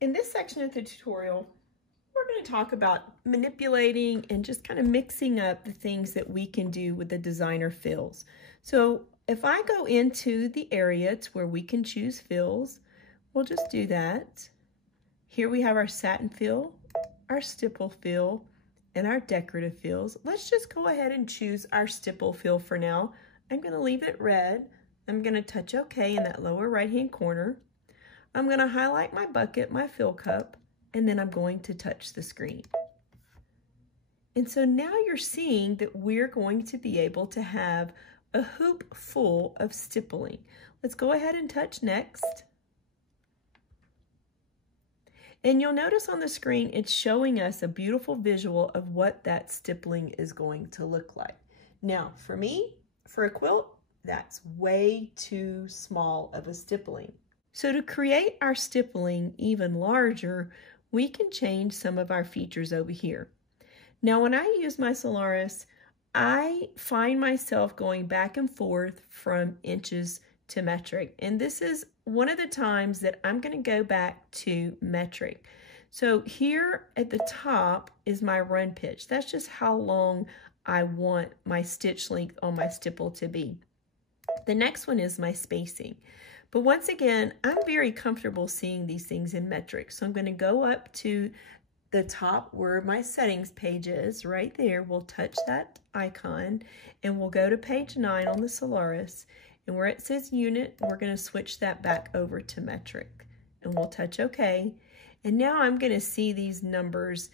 In this section of the tutorial, we're going to talk about manipulating and just kind of mixing up the things that we can do with the designer fills. So if I go into the area to where we can choose fills, we'll just do that. Here we have our satin fill, our stipple fill, and our decorative fills. Let's just go ahead and choose our stipple fill for now. I'm going to leave it red. I'm going to touch OK in that lower right-hand corner. I'm going to highlight my bucket, my fill cup, and then I'm going to touch the screen. And so now you're seeing that we're going to be able to have a hoop full of stippling. Let's go ahead and touch next. And you'll notice on the screen, it's showing us a beautiful visual of what that stippling is going to look like. Now, for me, for a quilt, that's way too small of a stippling. So to create our stippling even larger, we can change some of our features over here. Now, when I use my Solaris, I find myself going back and forth from inches to metric. And this is one of the times that I'm going to go back to metric. So here at the top is my run pitch. That's just how long I want my stitch length on my stipple to be. The next one is my spacing. But once again, I'm very comfortable seeing these things in metric. So I'm going to go up to the top where my settings page is, right there. We'll touch that icon and we'll go to page 9 on the Solaris. And where it says unit, we're going to switch that back over to metric. And we'll touch OK. And now I'm going to see these numbers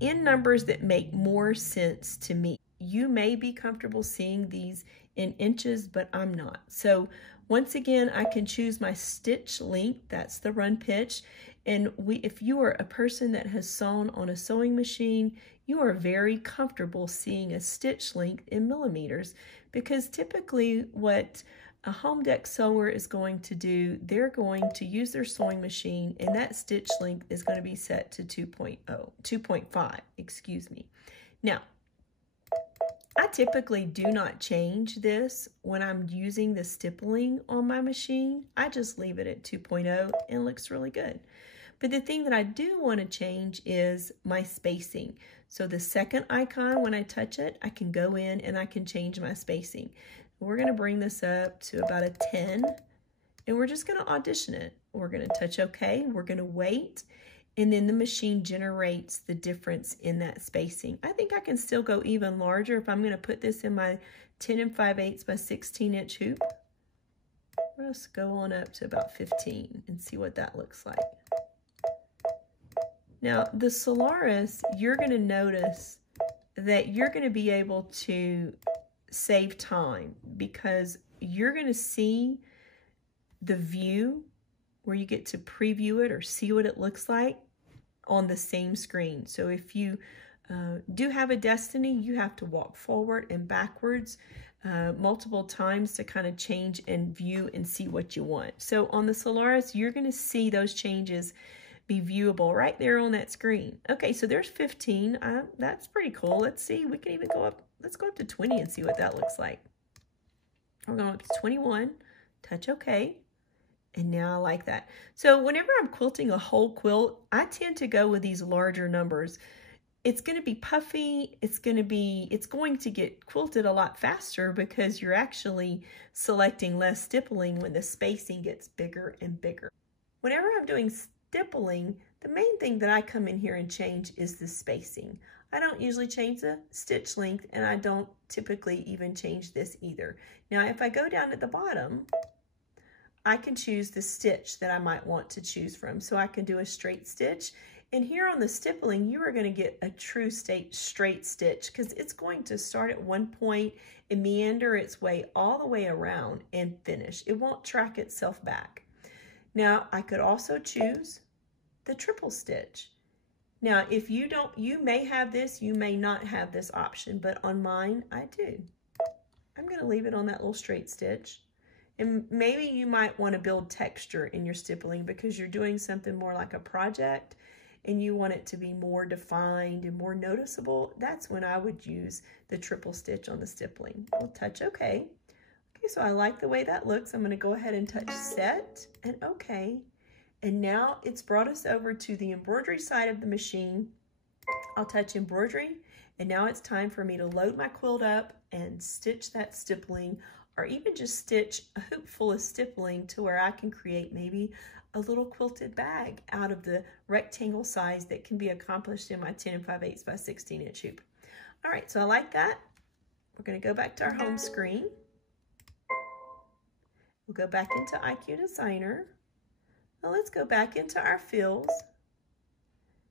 in numbers that make more sense to me. You may be comfortable seeing these in inches, but I'm not. So once again, I can choose my stitch length. That's the run pitch. And if you are a person that has sewn on a sewing machine, you are very comfortable seeing a stitch length in millimeters, because typically what a home deck sewer is going to do, they're going to use their sewing machine, and that stitch length is going to be set to 2.5, excuse me. Now, I typically do not change this when I'm using the stippling on my machine. I just leave it at 2.0 and it looks really good. But the thing that I do want to change is my spacing. So the second icon, when I touch it, I can go in and I can change my spacing. We're going to bring this up to about a 10, and we're just going to audition it. We're going to touch OK. We're going to wait. And then the machine generates the difference in that spacing. I think I can still go even larger if I'm going to put this in my 10 5/8 by 16-inch hoop. Let's go on up to about 15 and see what that looks like. Now, the Solaris, you're going to notice that you're going to be able to save time, because you're going to see the view where you get to preview it or see what it looks like on the same screen. So if you do have a Destiny, you have to walk forward and backwards multiple times to kind of change and view and see what you want. So on the Solaris, you're going to see those changes be viewable right there on that screen. Okay, so there's 15. That's pretty cool. Let's see. We can even go up. Let's go up to 20 and see what that looks like. We're going up to 21. Touch OK. And now I like that. So whenever I'm quilting a whole quilt, I tend to go with these larger numbers. It's going to be puffy. It's going to get quilted a lot faster, because you're actually selecting less stippling when the spacing gets bigger and bigger. Whenever I'm doing stippling, the main thing that I come in here and change is the spacing. I don't usually change the stitch length, and I don't typically even change this either. Now, if I go down at the bottom, I can choose the stitch that I might want to choose from. So I can do a straight stitch. And here on the stippling, you are going to get a true straight stitch, because it's going to start at one point and meander its way all the way around and finish. It won't track itself back. Now, I could also choose the triple stitch. Now, if you don't, you may have this, you may not have this option, but on mine, I do. I'm going to leave it on that little straight stitch. And maybe you might want to build texture in your stippling because you're doing something more like a project and you want it to be more defined and more noticeable. That's when I would use the triple stitch on the stippling. We'll touch OK. Okay, so I like the way that looks. I'm going to go ahead and touch set and OK. And now it's brought us over to the embroidery side of the machine. I'll touch embroidery, and now it's time for me to load my quilt up and stitch that stippling, or even just stitch a hoop full of stippling to where I can create maybe a little quilted bag out of the rectangle size that can be accomplished in my 10 5/8 by 16 inch hoop. All right, so I like that. We're going to go back to our home screen. We'll go back into IQ Designer. Now let's go back into our fills.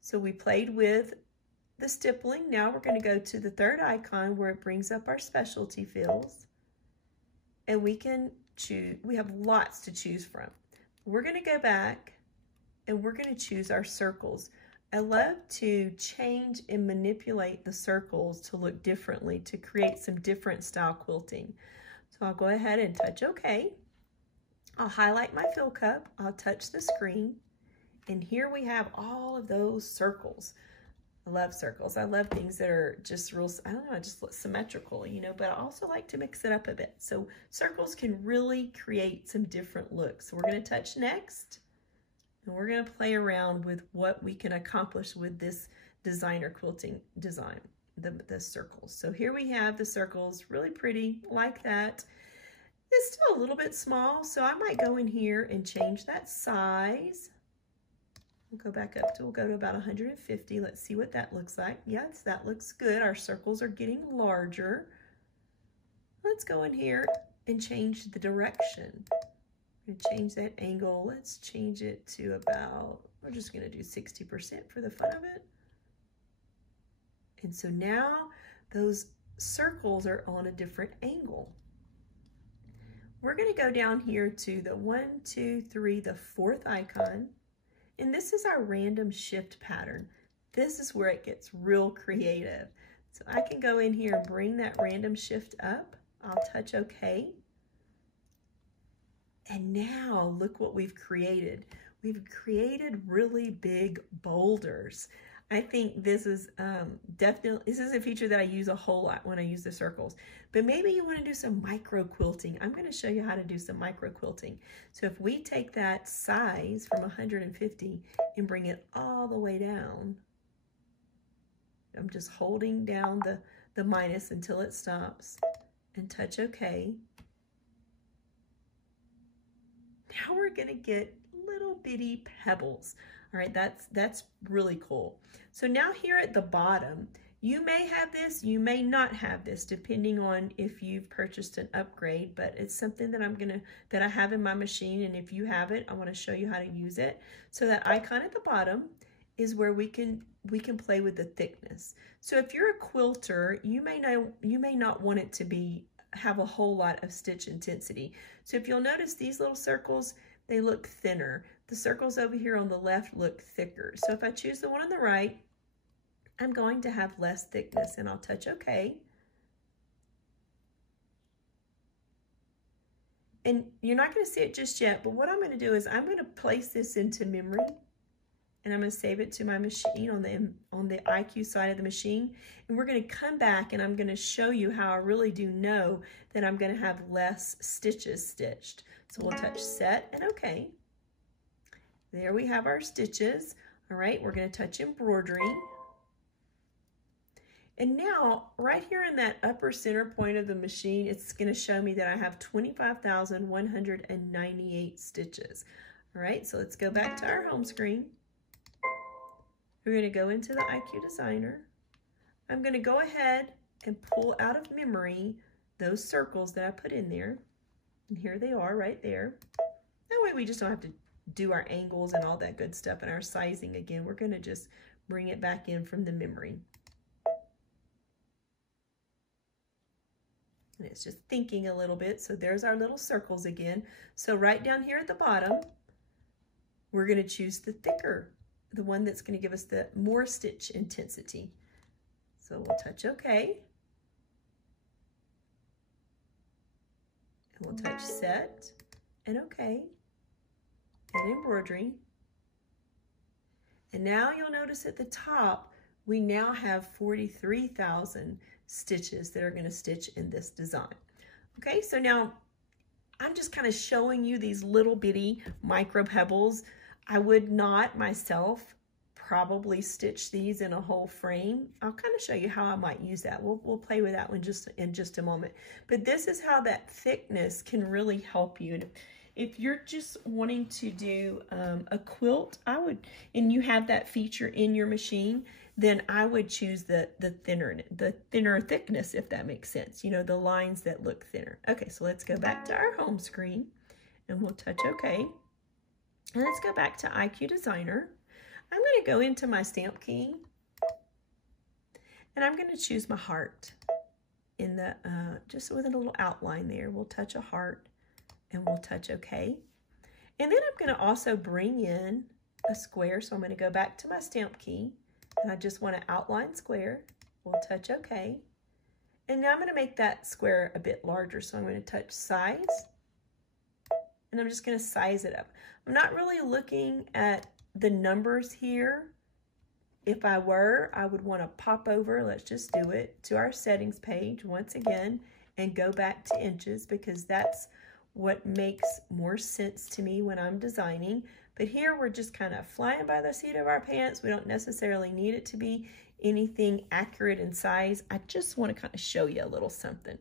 So we played with the stippling. Now we're going to go to the third icon where it brings up our specialty fills. And we can choose, we have lots to choose from. We're going to go back and we're going to choose our circles. I love to change and manipulate the circles to look differently to create some different style quilting. So I'll go ahead and touch OK. I'll highlight my fill cup, I'll touch the screen, and here we have all of those circles. I love circles. I love things that are just real, I don't know, just look symmetrical, you know, but I also like to mix it up a bit. So circles can really create some different looks. So we're going to touch next, and we're going to play around with what we can accomplish with this designer quilting design, the circles. So here we have the circles, really pretty, like that. It's still a little bit small, so I might go in here and change that size. We'll go back up to, we'll go to about 150. Let's see what that looks like. Yes, that looks good. Our circles are getting larger. Let's go in here and change the direction. We're gonna change that angle. Let's change it to about, we're just gonna do 60% for the fun of it. And so now those circles are on a different angle. We're going to go down here to the 1, 2, 3, the fourth icon, and this is our random shift pattern. This is where it gets real creative. So I can go in here and bring that random shift up. I'll touch OK. And now look what we've created. We've created really big boulders. I think this is definitely, this is a feature that I use a whole lot when I use the circles. But maybe you want to do some micro quilting. I'm going to show you how to do some micro quilting. So if we take that size from 150 and bring it all the way down, I'm just holding down the minus until it stops and touch OK. Now we're going to get little bitty pebbles. All right, that's really cool. So now here at the bottom, you may have this, you may not have this, depending on if you've purchased an upgrade, but it's something that that I have in my machine, and if you have it, I want to show you how to use it. So that icon at the bottom is where we can play with the thickness. So if you're a quilter, you may not want it to have a whole lot of stitch intensity. So if you'll notice these little circles, they look thinner. The circles over here on the left look thicker. So if I choose the one on the right, I'm going to have less thickness, and I'll touch OK. And you're not going to see it just yet, but what I'm going to do is I'm going to place this into memory, and I'm going to save it to my machine on the IQ side of the machine. And we're going to come back, and I'm going to show you how I really do know that I'm going to have less stitches stitched. So we'll touch Set and OK. There we have our stitches. All right, we're going to touch embroidery. And now, right here in that upper center point of the machine, it's going to show me that I have 25,198 stitches. All right, so let's go back to our home screen. We're going to go into the IQ Designer. I'm going to go ahead and pull out of memory those circles that I put in there. And here they are right there. That way we just don't have to do our angles and all that good stuff and our sizing again. We're going to just bring it back in from the memory. And it's just thinking a little bit. So there's our little circles again. So right down here at the bottom, we're going to choose the thicker, the one that's going to give us the more stitch intensity. So we'll touch OK. And we'll touch Set and OK. And embroidery. And now you'll notice at the top, we now have 43,000 stitches that are going to stitch in this design. Okay, so now I'm just kind of showing you these little bitty micro pebbles. I would not myself probably stitch these in a whole frame. I'll kind of show you how I might use that. We'll play with that one in just a moment. But this is how that thickness can really help you. And if you're just wanting to do a quilt, and you have that feature in your machine, then I would choose the thinner thickness, if that makes sense. You know, the lines that look thinner. Okay, so let's go back to our home screen and we'll touch OK. And let's go back to IQ Designer. I'm going to go into my stamp key and I'm going to choose my heart in the just with a little outline there. We'll touch a heart and we'll touch OK. And then I'm going to also bring in a square. So I'm going to go back to my stamp key and I just want to outline square. We'll touch OK. And now I'm going to make that square a bit larger. So I'm going to touch size and I'm just going to size it up. I'm not really looking at the numbers here. If I were, I would want to pop over, let's just do it, to our settings page once again and go back to inches, because that's what makes more sense to me when I'm designing. But here we're just kind of flying by the seat of our pants. We don't necessarily need it to be anything accurate in size. I just want to kind of show you a little something.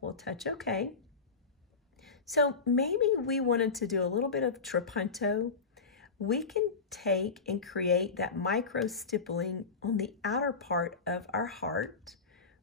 We'll touch OK. So maybe we wanted to do a little bit of trapunto. We can take and create that micro stippling on the outer part of our heart.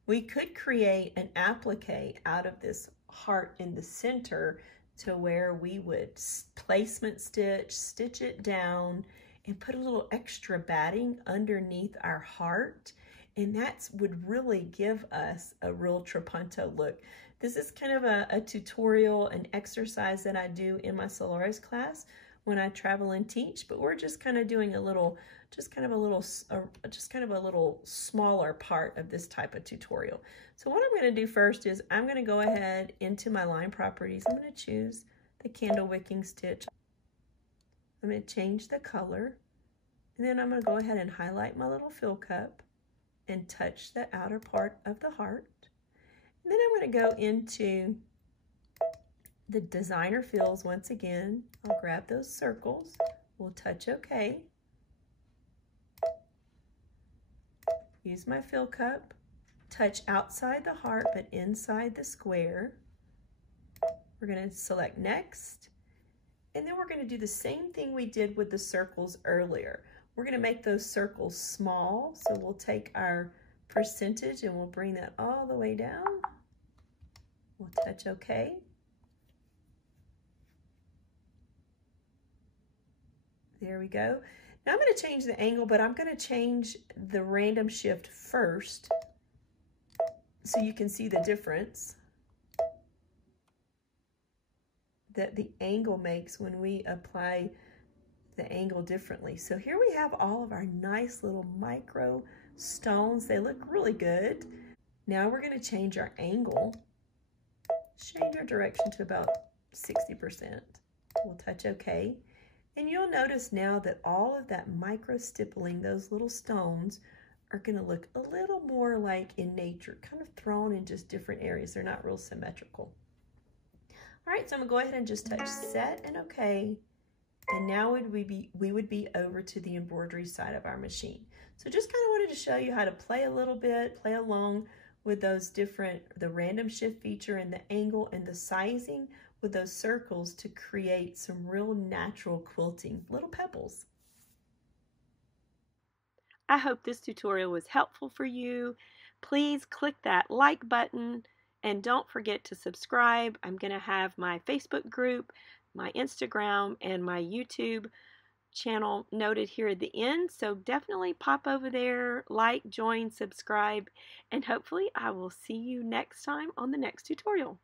We could create an applique out of this heart in the center to where we would placement stitch it down, and put a little extra batting underneath our heart. And that would really give us a real trapunto look. This is kind of a tutorial, an exercise that I do in my Solaris class when I travel and teach, but we're just kind of doing a little, just kind of a little smaller part of this type of tutorial. So what I'm going to do first is I'm going to go ahead into my line properties. I'm going to choose the candle wicking stitch. I'm going to change the color, and then I'm going to go ahead and highlight my little fill cup and touch the outer part of the heart. And then I'm going to go into the designer fills once again. I'll grab those circles. We'll touch OK. Use my fill cup. Touch outside the heart but inside the square. We're going to select next. And then we're going to do the same thing we did with the circles earlier. We're going to make those circles small. So we'll take our percentage and we'll bring that all the way down. We'll touch OK. There we go. Now I'm going to change the angle, but I'm going to change the random shift first so you can see the difference that the angle makes when we apply the angle differently. So here we have all of our nice little micro stones. They look really good. Now we're going to change our angle, change our direction to about 60%. We'll touch OK. And you'll notice now that all of that micro stippling, those little stones, are going to look a little more like in nature, kind of thrown in just different areas. They're not real symmetrical. All right, so I'm going to go ahead and just touch set and OK. And now we would be over to the embroidery side of our machine. So just kind of wanted to show you how to play a little bit, play along with those the random shift feature and the angle and the sizing with those circles to create some real natural quilting, little pebbles. I hope this tutorial was helpful for you. Please click that like button and don't forget to subscribe. I'm going to have my Facebook group, my Instagram, and my YouTube channel noted here at the end. So definitely pop over there, like, join, subscribe, and hopefully I will see you next time on the next tutorial.